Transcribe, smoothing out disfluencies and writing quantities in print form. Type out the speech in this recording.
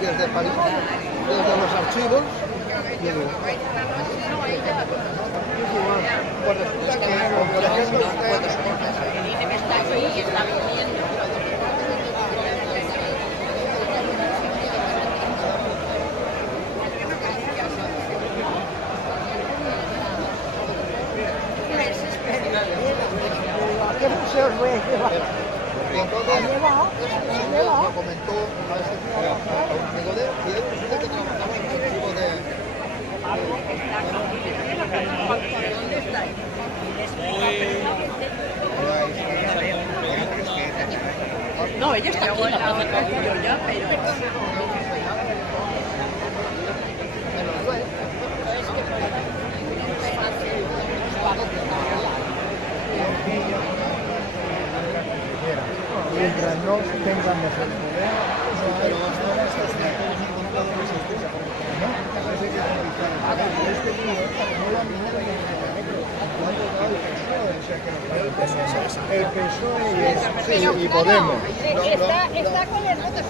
Desde París, desde los archivos. Pues resulta que, por ejemplo, dice que está aquí y está viniendo. ¿A qué museo os voy a llevar? y entonces lo comentó a un amigo de él, y él resulta que trabajaba en el archivo de... ¿Dónde está? No, ella está aquí, la plaza Castillo ya, pero... Mientras no tengan mejor poder, Pero hasta ahora estas todos encontrados no existen. Este libro no lo han venido en el PSOE y Podemos. Está con el voto,